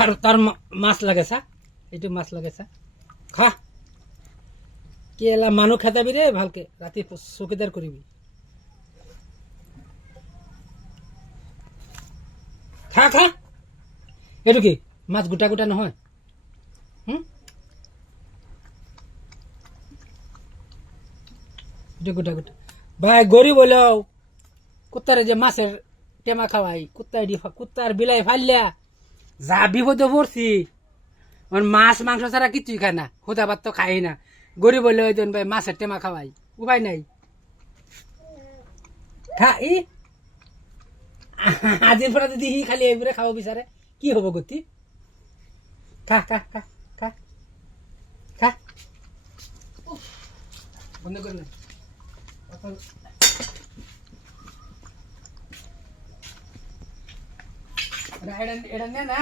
তার তার মাছ লাগাইছা এইটো মাছ লাগাইছা খা কি এলা মানুহ খেদাবি রে ভালকে রাতি চকীদার কৰিবি খা খা এইটো কি মাছ গোটা গোটা নহয় এটা গোটা গোটা ভাই গরিব হলেও কুত্তারে যে মাছের টেমা খাওয়াই কুত্তার বিলাই ফাইলিয়া যা বিপদে পড়ছি মাছ মাংস ছাড়া কিছুই খায় না হুদা ভাত তো খাই না গরিব হলেও ভাই মাছের টেমা খাওয়াই উপায় নাই খা ই আজির পরে যদি ই খালি এইবারে খাওয়া বিচারে কি হবো গতি খা খা খা খা খা বন্ধ করে না এটা নে না